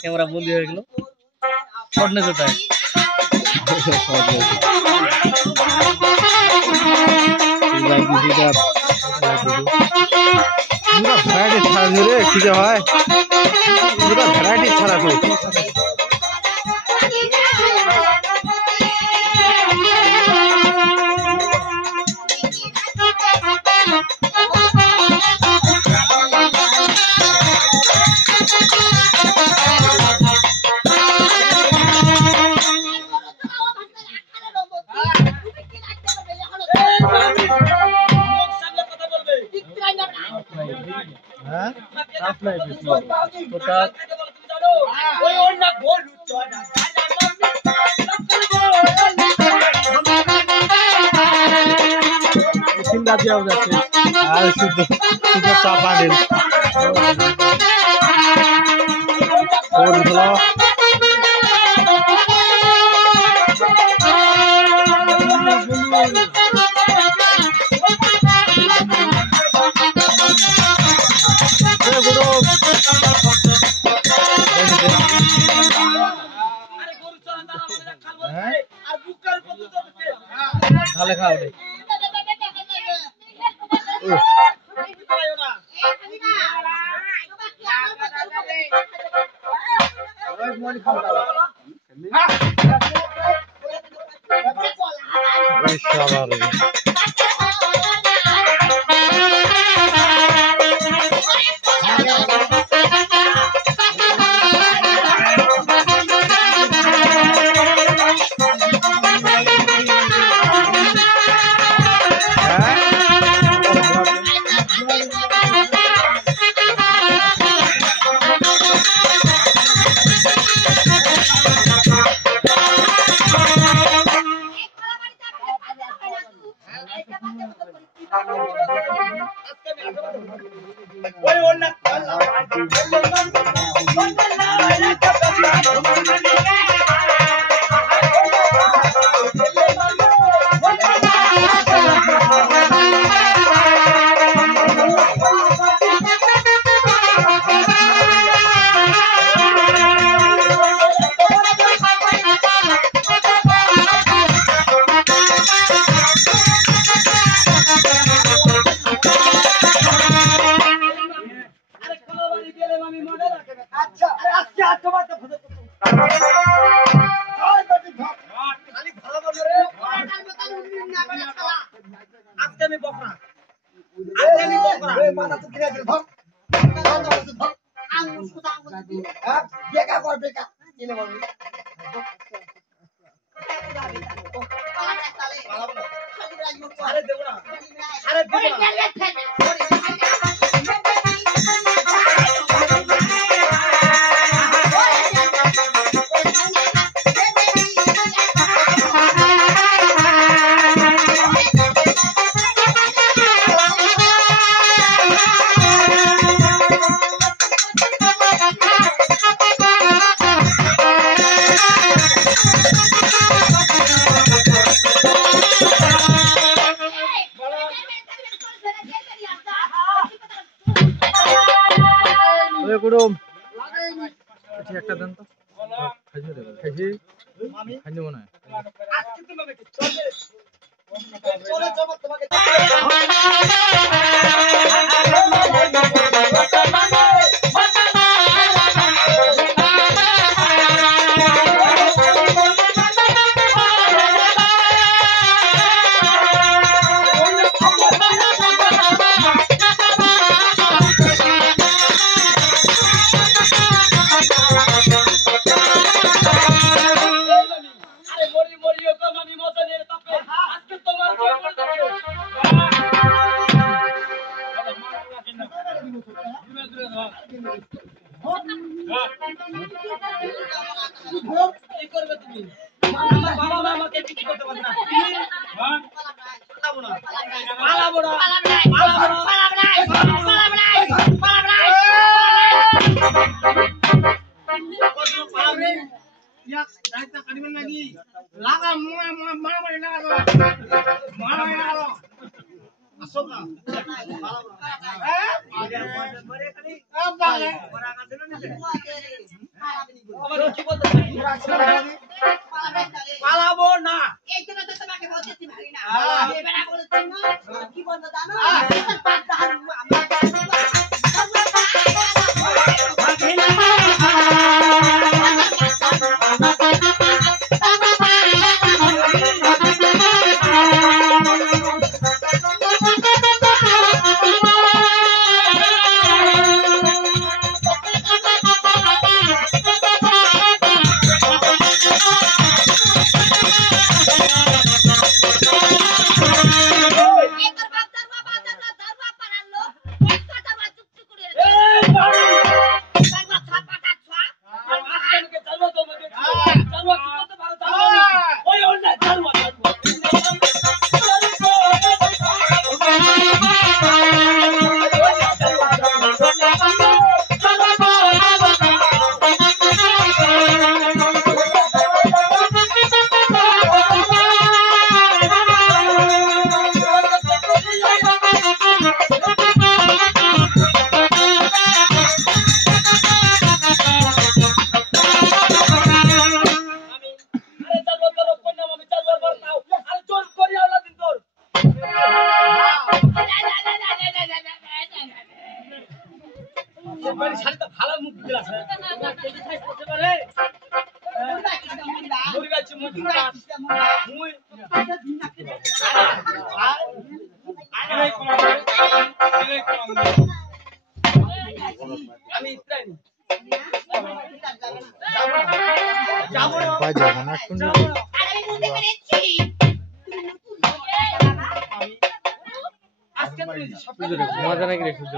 camera বন্দি হয়ে গেল শর্টনে যেতে ভ্যারাইটি ছাড়া রে ঠিক হয় ভ্যারাইটি ছাড়া তো আর শুধু চা পানি ঢালে খাও রে একটা দেন তো খাইছি খাইনি মনে হয় ইয়া রাইতা কাটিবেন নাকি লাগা মারামারি লাগা মারামারি লাগা আসো না পালাবো না এই জন্য তো তোমাকে বলতেছি ভাগি না এবারে বলছেন না কি বলবো জানো ভালো মুখ দিলা করতে পারে আমি কয় যাবে না শুনবি আমি বুঝতে পেরেছি আজকে মজা নাকি রে সূর্য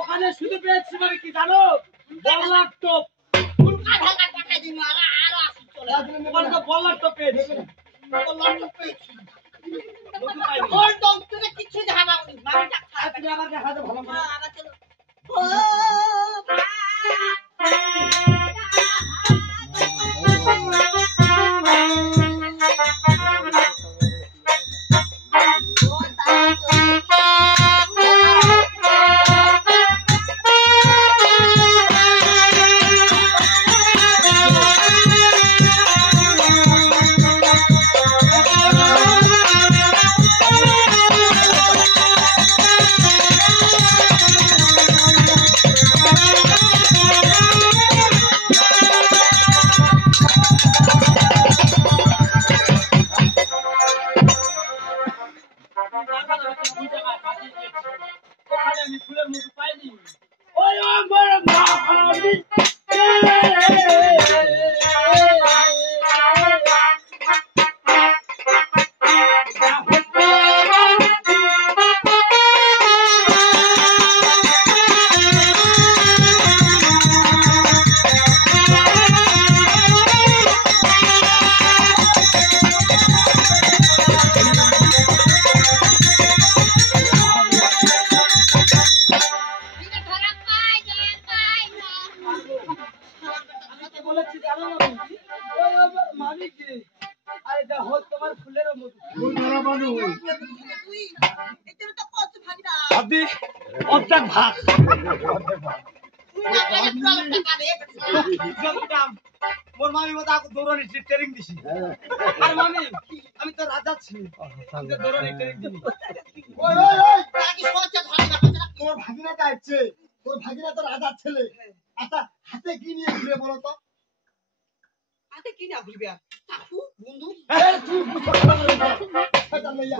ওখানে শুধু পেয়েছি মানে কি জানো বল্লার টোপ বল্লার টোপ পেয়েছি কিছু ধাবা আমাকে হাতে ভালো করে ভাবি অর্ধেক ভাগ তুই না পেলে পুরো টাকা দে মোর মামি মতো aku দৌড়ানি ট্রেনিং দিছি আর মামি আমি তো রাজা ছিলাম আমি তো দৌড়ানি ট্রেনিং দিছি ওই ওই ওই তারা কি সহজে ধরে না তোর ভাগিনাটা আসছে তোর ভাগিনা তো রাজার ছেলে আচ্ছা হাতে কি নিয়ে ঘুরে বলো তো আতে কি না ভুলবে কাকু বন্ধু এই তুই শয়তান লইয়া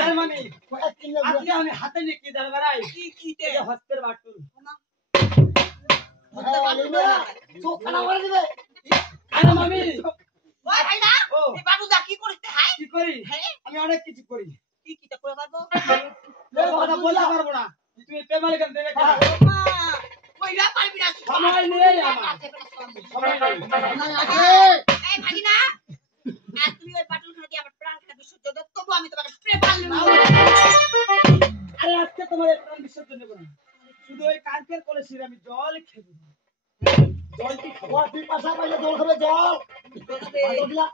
আর মামি কয়েক কিন নিয়ে ঘুরে আজকে আমি হাতে নিয়ে কি জান বাড়াই কি তে এই হস্তের বাটুল চোখ খানা করে দিবে আরে মামি ওই ভাই না ও এই বাবুদা কি করতে হাই কি করি হ্যাঁ আমি অনেক কিছু করি কি কিটা করে পারবো এই কথা বলতে পারবো না তুই পেমাল কেন দেবে কেন মা কইরা পারবি না সময় নেই আমার সময় নেই আছে এই ভাগিনা আর তুমি ওই বাটুল খানা দিয়ে আমার প্রাণ খানা বিসর্জন দাও তবু আমি তোমাকে স্প্রে পারলাম না আরে আজকে তোমার এই প্রাণ বিসর্জন নেব না শুধু ওই কালকের কলেজের আমি জল খেব জল কি খাবো ও তুই পাশা পাইলে জল খাবে জল দিলা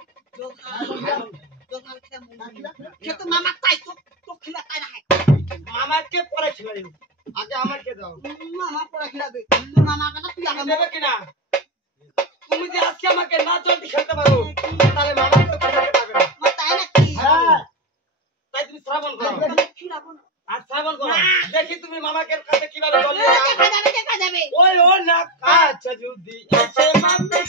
কিন্তু মামা তাই তো তো খেলা তাই না হয় আমাকে পরে খেলা দেব আগে আমাকে দাও মামা পড়া খেলাবে মামা কেন তুই আগে দেবে কিনা তুমি যে আজকে আমাকে না জলদি খেলতে পারো তাহলে মামাকে তো খেলাতে পারবে না মা তাই না কি হ্যাঁ তাই তুমি শ্রাবণ করো খিলাবো না আর শ্রাবণ করো দেখি তুমি মামাকে কাছে কিভাবে জল নিয়ে যাও দেখা যাবে ওই ও না কাছে যদি এসে মামি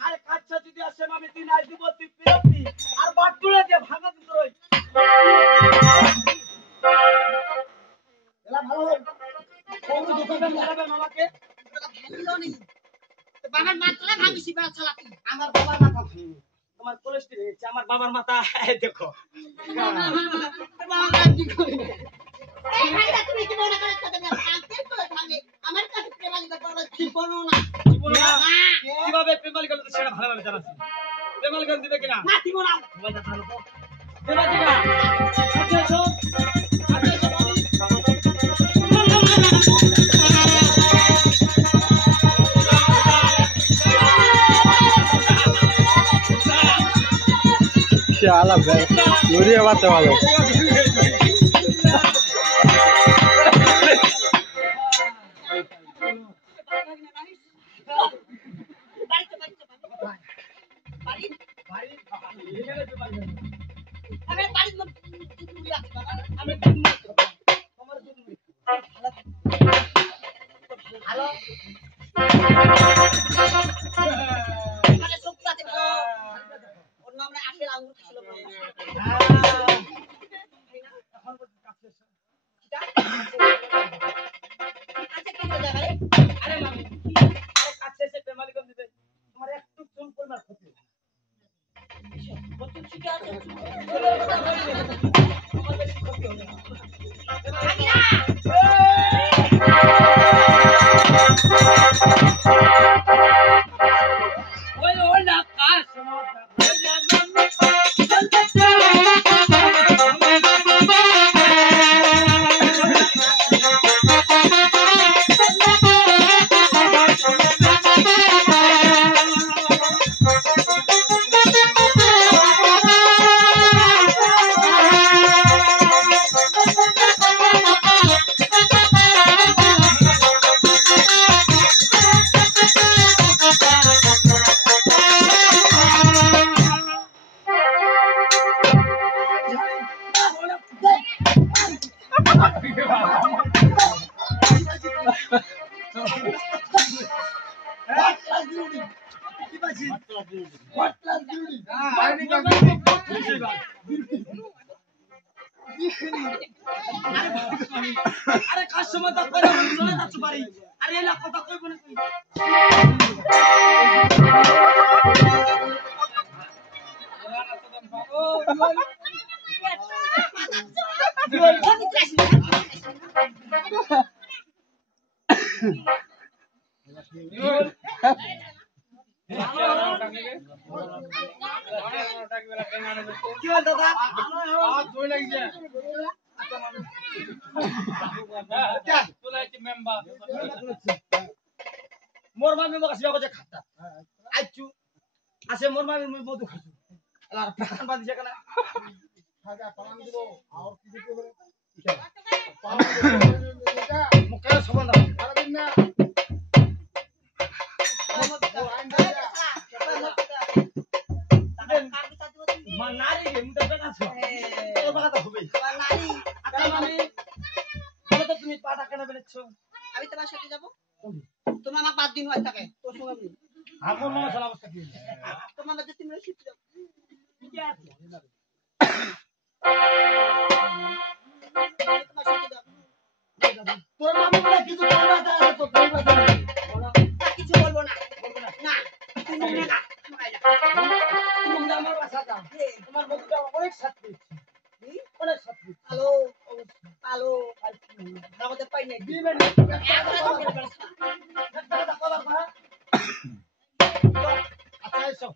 আরে কাচ্চা যদি আসে মামি তুই নাই দিব তুই পিরতি আর বাটুলে দিয়ে ভাঙা দিত রই এলা ভালো হয় কোন দোকানে মারাবে মামাকে ভালো নেই বাবার মাত্রা ভাঙিছি বেড়া ছালা তুই আমার বাবার মাথা ভাঙি তোমার কোলেস্ট্রল হয়েছে আমার বাবার মাথা এই দেখো বাবা কি করে এই ভাইরা তুমি কি মনে করে কথা না আঙ্কেল করে ভাঙে আমার কাছে প্রেমালিকা পড়া জীবনও না জীবনে না কিভাবে প্রেমাল গেল তো সেটা ভালোভাবে জানাচ্ছি প্রেমাল গেল দিবে কিনা না দিব না মোবাইলটা চালু করো দেবে কিনা আচ্ছা এসো আচ্ছা এসো মামি শালা বে ঘুরিয়ে বাতে ভালো বাড়িতে বাড়ি ভাই এখানে প্রেমাল গেল আমি বাড়ি তুই আছে বাবা আমি দুধ মুখ খাবো আমার দুধ মুখ ভালো মানে সব কাছে ওর নাম না আপেল আঙ্গুর ছিল এখন বলছি কাছে এসো আচ্ছা কি করে যাবে আরে মামি আরে কাছে এসে প্রেমাল গেল দিবে তোমার একটু চুল পরিমাণ ক্ষতি কত ঠিক আছে আমার বেশি ক্ষতি হবে না আমিরা ওই ও না কাশ আরে কাজ সময় তো করে চলে যাচ্ছ বাড়ি আরে এলা কথা কইব না তুই মাথা ভিতরে আসি কি হল দাদা মোর মামি মোক আসিবা কইছে খাতা আইছু আসে মোর মামি মই মধু খাইছু আর প্রাণ বাঁধিছে কেন খাজা পালান দিব আর কি দিতে হবে মোক কেন সবন দাও সারাদিন না মা নারী রে মুদা বেটা ছ তোর বাগাটা হবে আচ্ছা মামি বলো তো তুমি পাটা কেন বেলেছো আমি তোমার সাথে যাবো তোমার আমার 5 দিন হয় থাকে তোর সঙ্গে আমি আমার মনে সালা অবস্থা কি তোমার মধ্যে তুমি শিখতে যাও আমি তোমার সাথে যাবো তোর মামি বলে কিছু করবে না তো করবে না তা কিছু বলবো না না তুমি মনে না খাই যা তুমি আমার বাসা যাও তোমার মধুটা অনেক স্বাদ পেয়েছি অনেক স্বাদ পেয়েছি হ্যালো হ্যালো আমাদের পাই নাই দিবেন একটা কথা কবার না আচ্ছা এসো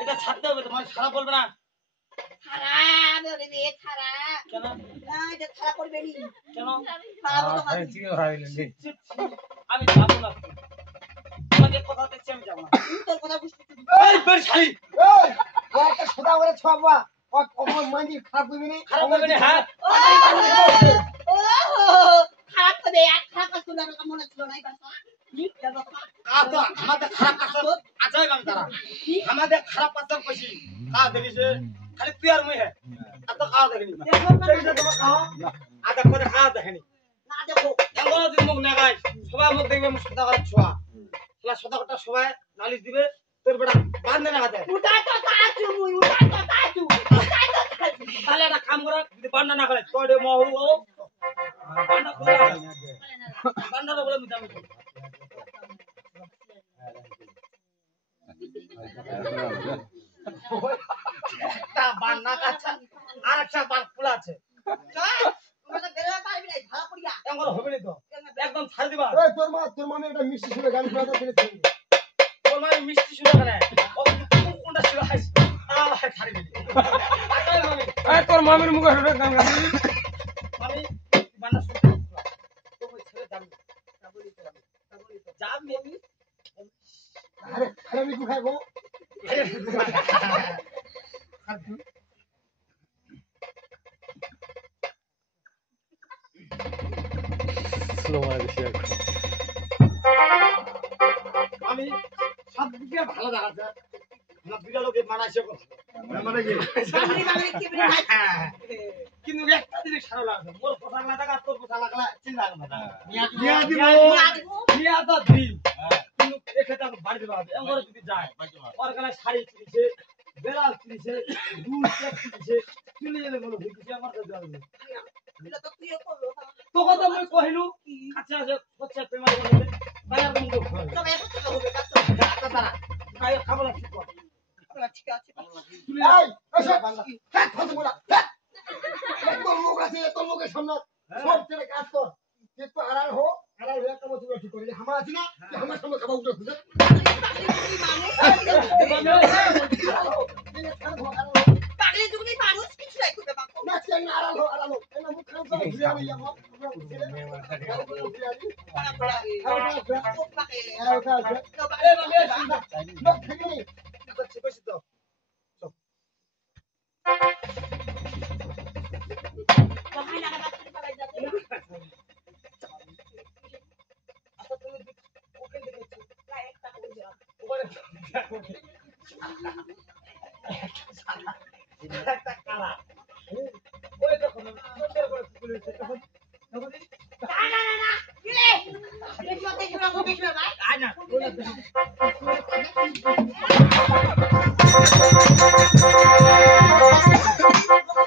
এটা ছাড়তে হবে তোমার খারাপ বলবে না খারাপ রে খারাপ কেন না এটা খারাপ করবে নি কেন খারাপ তো আরে চিনি ভাবিলেন রে আমি যাবো না তোমাকে কথা দিচ্ছি আমি যাবো না তোর কথা বুঝতে এই বের শালি এই একটা সোদা করে ছাপবা ও মানি খারাপ করবি না খারাপ হবে না হ্যাঁ ও খারাপ হবে এক খারাপ কাজ করলে আমার মনে ছিল না এবার তো আমাদের খারাপ কাজ আজই বাং তারা আমাদের খারাপ কাজ কইছি কা দেখিছে খালি তুই আর মুই হে এত খাওয়া দেখনি দেখিছে তোমার খাওয়া আদা করে খাওয়া দেখনি না দেখো এঙ্গল দিন মুখ নেগাই সবাই মুখ দেখবে মুখ সদা করে ছোয়া তোলা সদা কথা সবাই নালিশ দিবে তোর বেটা বান্ধ না হাতে উঠা তো কাজু মুই উঠা তো কাজু তাহলে একটা কাম করা যদি বান্না না করে তোর মহু ও বান্না করে বান্না বলে মিটামি একটা বান্না কাছে আর একটা বান ফুলা আছে তোমরা তো বেরোতে পারবি না ভালো করিয়া এঙ্গল হবে না তো একদম ছাড় দিবা এই তোর মামি একটা মিষ্টি শুনে গান শোনাতে পেরেছে তোর মানে মিষ্টি শুনে করে ও কোনটা ছিল হাইস ছাড়ি দিলি এই তোর মামির মুখে শুনে গান গাবি আমি বান্না শুনতে তো ওই ছেলে যাবি যাবি আরে আমি কি খাবো স্লো মারা বেশি একটা আমি সব দিকে ভালো দেখাচ্ছে আমার দুটা লোকে মানাইছে মানে কি সামনে সামনে কি বলে কিন্তু একটা জিনিস ভালো লাগছে মোর কথা না থাকা তোর কথা লাগলা চিন্তা করবে না নিয়া দিব নিয়া তো দিন কিন্তু এক্ষেত্রে আমি বাড়ি দেওয়া হবে এমন যদি যায় ওর গলায় শাড়ি কিনেছে বেড়াল কিনেছে দুল চেক কিনেছে চলে গেলে বলো বুঝছি আমার কাছে যাবে এটা তো তুইও করলো তখন তো আমি কহিলু আচ্ছা আচ্ছা হচ্ছে প্রেমার বলে তাই আর মুখ ধরে তবে এত টাকা হবে কাজ আচ্ছা তারা তাই খাবার ঠিক কর ঠিক আছে এই এসে হ্যাঁ কথা বলা তোর লোক আছে তোর লোকের সামনে সব তেরে কাজ কর একটু আড়াল হয়ে একটা মতো ঠিক করে হামা আছে না আমার সামনে খাবার উঠে খুঁজে পাগলি তুমি মানুষ কিছু নাই করতে পারো না চেন আড়াল হো এনা মুখ খারাপ করে ঘুরে আমি যাবো একটা কালা ওই দেখো সুন্দর করে